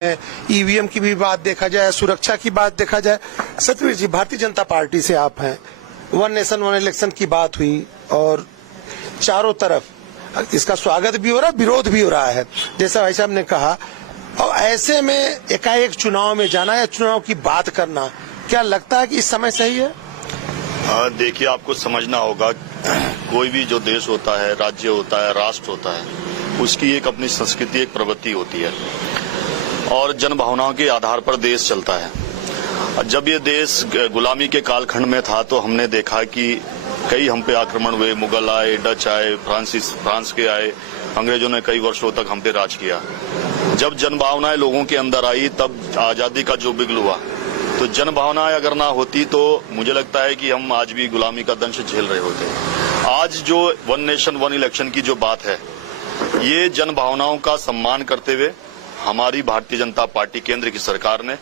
EVM की भी बात देखा जाए, सुरक्षा की बात देखा जाए। सतवीर जी, भारतीय जनता पार्टी से आप हैं, वन नेशन वन इलेक्शन की बात हुई और चारों तरफ इसका स्वागत भी हो रहा है, विरोध भी हो रहा है, जैसा भाई साहब ने कहा। और ऐसे में एकाएक चुनाव में जाना या चुनाव की बात करना, क्या लगता है कि इस समय सही है? देखिए, आपको समझना होगा, कोई भी जो देश होता है, राज्य होता है, राष्ट्र होता है, उसकी एक अपनी संस्कृति, एक प्रवृत्ति होती है और जन भावनाओं के आधार पर देश चलता है। जब ये देश गुलामी के कालखंड में था तो हमने देखा कि कई हम पे आक्रमण हुए, मुगल आए, डच आए, फ्रांस के आए, अंग्रेजों ने कई वर्षों तक हम पे राज किया। जब जन भावनाएं लोगों के अंदर आई तब आजादी का जो बिगुल हुआ, तो जन भावनाएं अगर ना होती तो मुझे लगता है कि हम आज भी गुलामी का दंश झेल रहे होते। आज जो वन नेशन वन इलेक्शन की जो बात है, ये जन भावनाओं का सम्मान करते हुए हमारी भारतीय जनता पार्टी केंद्र की सरकार ने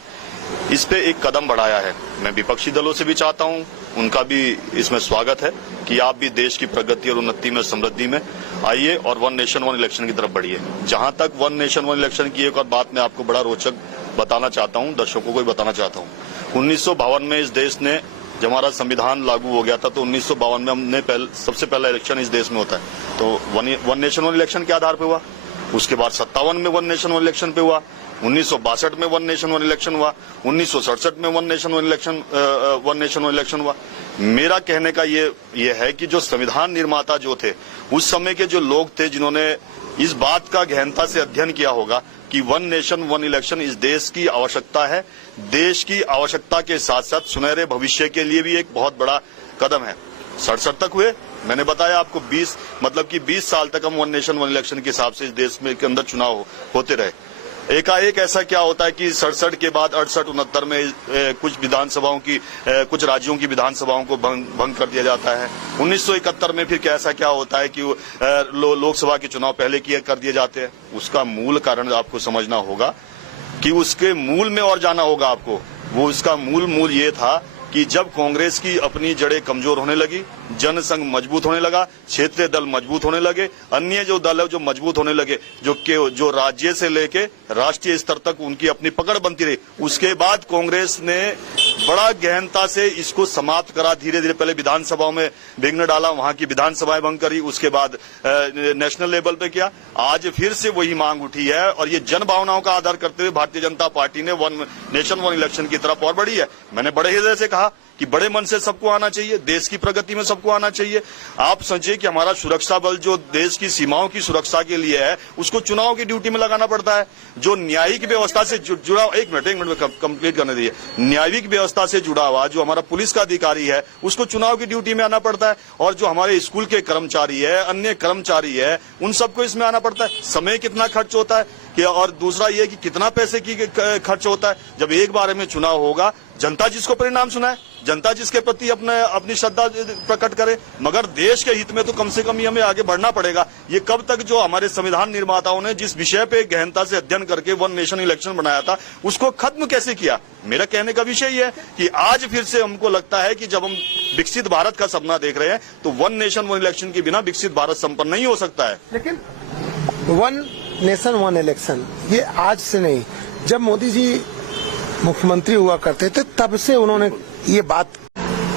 इस पे एक कदम बढ़ाया है। मैं विपक्षी दलों से भी चाहता हूं, उनका भी इसमें स्वागत है कि आप भी देश की प्रगति और उन्नति में, समृद्धि में आइए और वन नेशन वन इलेक्शन की तरफ बढ़िए। जहां तक वन नेशन वन इलेक्शन की एक और बात मैं आपको बड़ा रोचक बताना चाहता हूं, दर्शकों को भी बताना चाहता हूं। 1952 में इस देश ने, जब हमारा संविधान लागू हो गया था, तो 1952 में हमने सबसे पहला इलेक्शन इस देश में होता है, तो वन नेशन वन इलेक्शन के आधार पर हुआ। उसके बाद 57 में वन नेशन वन इलेक्शन पे हुआ, 1962 में वन नेशन वन इलेक्शन हुआ, 1967 में वन नेशन वन इलेक्शन हुआ। मेरा कहने का ये है कि जो संविधान निर्माता जो थे, उस समय के जो लोग थे, जिन्होंने इस बात का गहनता से अध्ययन किया होगा कि वन नेशन वन इलेक्शन इस देश की आवश्यकता है, देश की आवश्यकता के साथ साथ सुनहरे भविष्य के लिए भी एक बहुत बड़ा कदम है। 67 तक हुए, मैंने बताया आपको, 20 साल तक हम वन नेशन वन इलेक्शन के हिसाब से इस देश में के अंदर चुनाव होते रहे। एकाएक ऐसा क्या होता है कि 67 के बाद 68-69 में कुछ विधानसभाओं की, कुछ राज्यों की विधानसभाओं को भंग कर दिया जाता है। 1971 में फिर ऐसा क्या होता है कि लोकसभा के चुनाव पहले कर दिए जाते हैं। उसका मूल कारण आपको समझना होगा कि उसके मूल में और जाना होगा आपको। वो इसका मूल ये था कि जब कांग्रेस की अपनी जड़ें कमजोर होने लगी, जनसंघ मजबूत होने लगा, क्षेत्रीय दल मजबूत होने लगे, अन्य जो दल है जो मजबूत होने लगे, जो राज्य से लेके राष्ट्रीय स्तर तक उनकी अपनी पकड़ बनती रही, उसके बाद कांग्रेस ने बड़ा गहनता से इसको समाप्त करा। धीरे धीरे पहले विधानसभाओं में विघ्न डाला, वहां की विधानसभाएं भंग करी, उसके बाद नेशनल लेवल पे किया। आज फिर से वही मांग उठी है और ये जन भावनाओं का आधार करते हुए भारतीय जनता पार्टी ने वन नेशन वन इलेक्शन की तरफ और बढ़ी है। मैंने बड़े हृदय से कहा कि बड़े मन से सबको आना चाहिए, देश की प्रगति में सबको आना चाहिए। आप समझिए कि हमारा सुरक्षा बल जो देश की सीमाओं की सुरक्षा के लिए है, उसको चुनाव की ड्यूटी में लगाना पड़ता है। जो न्यायिक व्यवस्था से जुड़ा, एक मिनट में कंप्लीट करने दीजिए, न्यायिक व्यवस्था से जुड़ा हुआ जो हमारा पुलिस का अधिकारी है, उसको चुनाव की ड्यूटी में आना पड़ता है। और जो हमारे स्कूल के कर्मचारी है, अन्य कर्मचारी है, उन सबको इसमें आना पड़ता है। समय कितना खर्च होता है और दूसरा ये कि कितना पैसे की खर्च होता है। जब एक बार में चुनाव होगा, जनता जिसको परिणाम सुनाए, जनता जिसके प्रति अपनी श्रद्धा प्रकट करे, मगर देश के हित में तो कम से कम हमें आगे बढ़ना पड़ेगा। ये कब तक जो हमारे संविधान निर्माताओं ने जिस विषय पे गहनता से अध्ययन करके वन नेशन इलेक्शन बनाया था, उसको खत्म कैसे किया? मेरा कहने का विषय ये है कि आज फिर से हमको लगता है कि जब हम विकसित भारत का सपना देख रहे हैं, तो वन नेशन वन इलेक्शन के बिना विकसित भारत संपन्न नहीं हो सकता है। लेकिन वन नेशन वन इलेक्शन ये आज से नहीं, जब मोदी जी मुख्यमंत्री हुआ करते थे तब से उन्होंने ये बात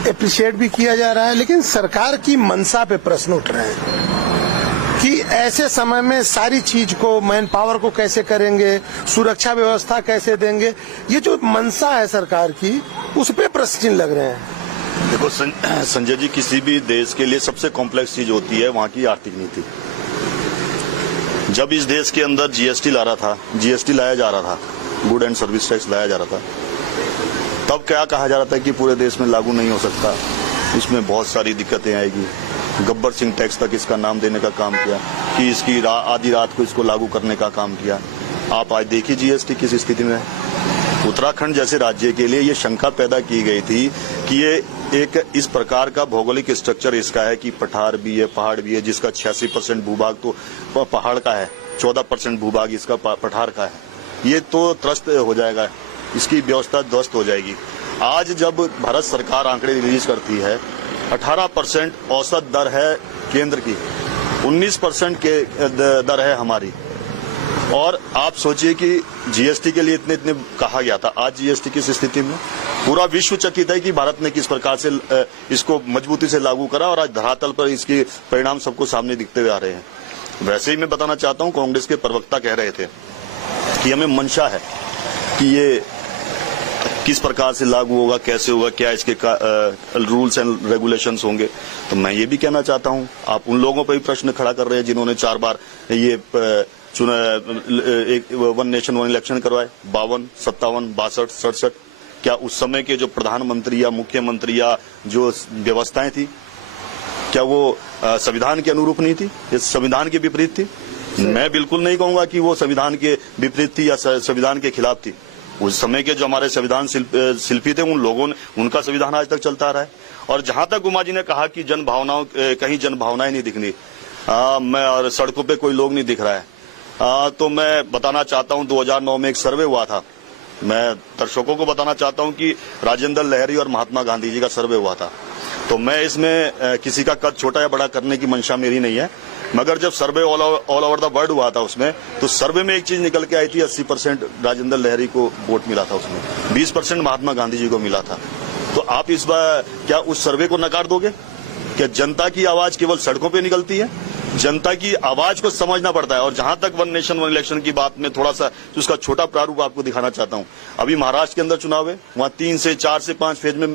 एप्रिशिएट भी किया जा रहा है। लेकिन सरकार की मंशा पे प्रश्न उठ रहे हैं कि ऐसे समय में सारी चीज को, मैन पावर को कैसे करेंगे, सुरक्षा व्यवस्था कैसे देंगे, ये जो मंशा है सरकार की, उस पे प्रश्न चिन्ह लग रहे हैं। देखो संजय जी, किसी भी देश के लिए सबसे कॉम्प्लेक्स चीज होती है वहां की आर्थिक नीति। जब इस देश के अंदर जीएसटी लाया जा रहा था, गुड एंड सर्विस टैक्स लाया जा रहा था, तब क्या कहा जा रहा था कि पूरे देश में लागू नहीं हो सकता, इसमें बहुत सारी दिक्कतें आएगी। गब्बर सिंह टैक्स तक इसका नाम देने का काम किया कि इसकी आधी रात को इसको लागू करने का काम किया। आप आज देखिए जीएसटी किस स्थिति में है। उत्तराखंड जैसे राज्य के लिए ये शंका पैदा की गई थी कि ये एक इस प्रकार का भौगोलिक स्ट्रक्चर इसका है कि पठार भी है, पहाड़ भी है, जिसका 86% भूभाग तो पहाड़ का है, 14% भूभाग इसका पठार का है। ये तो त्रस्त हो जाएगा, इसकी व्यवस्था ध्वस्त हो जाएगी। आज जब भारत सरकार आंकड़े रिलीज करती है, 18% औसत दर है केंद्र की, 19% के दर है हमारी, और आप सोचिए कि जीएसटी के लिए इतने इतने कहा गया था, आज जीएसटी किस स्थिति में? पूरा विश्व चकित है कि भारत ने किस प्रकार से इसको मजबूती से लागू करा और आज धरातल पर इसके परिणाम सबको सामने दिखते हुए आ रहे हैं। वैसे ही मैं बताना चाहता हूं, कांग्रेस के प्रवक्ता कह रहे थे कि हमें मंशा है कि ये किस प्रकार से लागू होगा, कैसे होगा, क्या इसके रूल्स एंड रेगुलेशंस होंगे। तो मैं ये भी कहना चाहता हूं, आप उन लोगों पर भी प्रश्न खड़ा कर रहे हैं जिन्होंने 4 बार ये एक वन नेशन वन इलेक्शन करवाए, 52, 57, 62, 67। क्या उस समय के जो प्रधानमंत्री या मुख्यमंत्री या जो व्यवस्थाएं थी, क्या वो संविधान के अनुरूप नहीं थी, ये संविधान के विपरीत थी? मैं बिल्कुल नहीं कहूंगा कि वो संविधान के विपरीत थी या संविधान के खिलाफ थी। उस समय के जो हमारे संविधान शिल्पी थे, उन लोगों ने, उनका संविधान आज तक चलता आ रहा है। और जहां तक उमा जी ने कहा कि जन भावनाओं, कहीं जन भावनाएं नहीं दिखनी, मैं और सड़कों पे कोई लोग नहीं दिख रहा है, तो मैं बताना चाहता हूं 2009 में एक सर्वे हुआ था। मैं दर्शकों को बताना चाहता हूं कि राजेंद्र लहरी और महात्मा गांधी जी का सर्वे हुआ था। तो मैं इसमें किसी का कद छोटा या बड़ा करने की मंशा मेरी नहीं है, मगर जब सर्वे ऑल ओवर द वर्ल्ड हुआ था उसमें, तो सर्वे में एक चीज निकल के आई थी, 80% राजेंद्र लहरी को वोट मिला था, उसमें 20% महात्मा गांधी जी को मिला था। तो आप इस बार क्या उस सर्वे को नकार दोगे? क्या जनता की आवाज केवल सड़कों पे निकलती है? जनता की आवाज को समझना पड़ता है। और जहां तक वन नेशन वन इलेक्शन की बात में थोड़ा सा उसका छोटा प्रारूप आपको दिखाना चाहता हूं। अभी महाराष्ट्र के अंदर चुनाव है, वहां 3 से 4 से 5 फेज में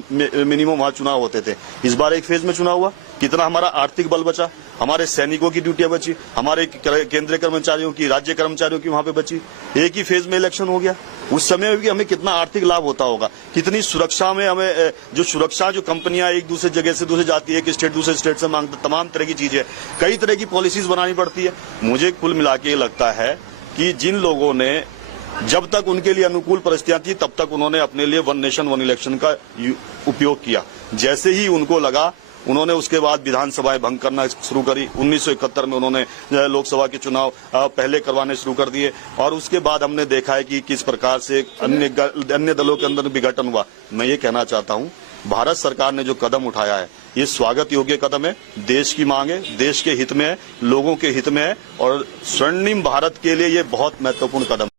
मिनिमम वहां चुनाव होते थे। इस बार एक फेज में चुनाव हुआ, कितना हमारा आर्थिक बल बचा, हमारे सैनिकों की ड्यूटियां बची, हमारे केंद्रीय कर्मचारियों की, राज्य कर्मचारियों की वहां पे बची। एक ही फेज में इलेक्शन हो गया। उस समय भी हमें कितना आर्थिक लाभ होता होगा, कितनी सुरक्षा में हमें, जो सुरक्षा, जो कंपनियां एक दूसरे जगह से दूसरे जाती है, एक स्टेट दूसरे स्टेट से मांगते, तमाम तरह की चीजें, कई तरह की पॉलिसीज बनानी पड़ती है। मुझे कुल मिला के लगता है कि जिन लोगों ने, जब तक उनके लिए अनुकूल परिस्थितियां थी, तब तक उन्होंने अपने लिए वन नेशन वन इलेक्शन का उपयोग किया। जैसे ही उनको लगा, उन्होंने उसके बाद विधानसभाएं भंग करना शुरू करी। 1971 में उन्होंने लोकसभा के चुनाव पहले करवाने शुरू कर दिए, और उसके बाद हमने देखा है कि किस प्रकार से अन्य दलों के अंदर विघटन हुआ। मैं ये कहना चाहता हूं, भारत सरकार ने जो कदम उठाया है, ये स्वागत योग्य कदम है। देश की मांग है, देश के हित में है, लोगों के हित में है, और स्वर्णिम भारत के लिए ये बहुत महत्वपूर्ण कदम है।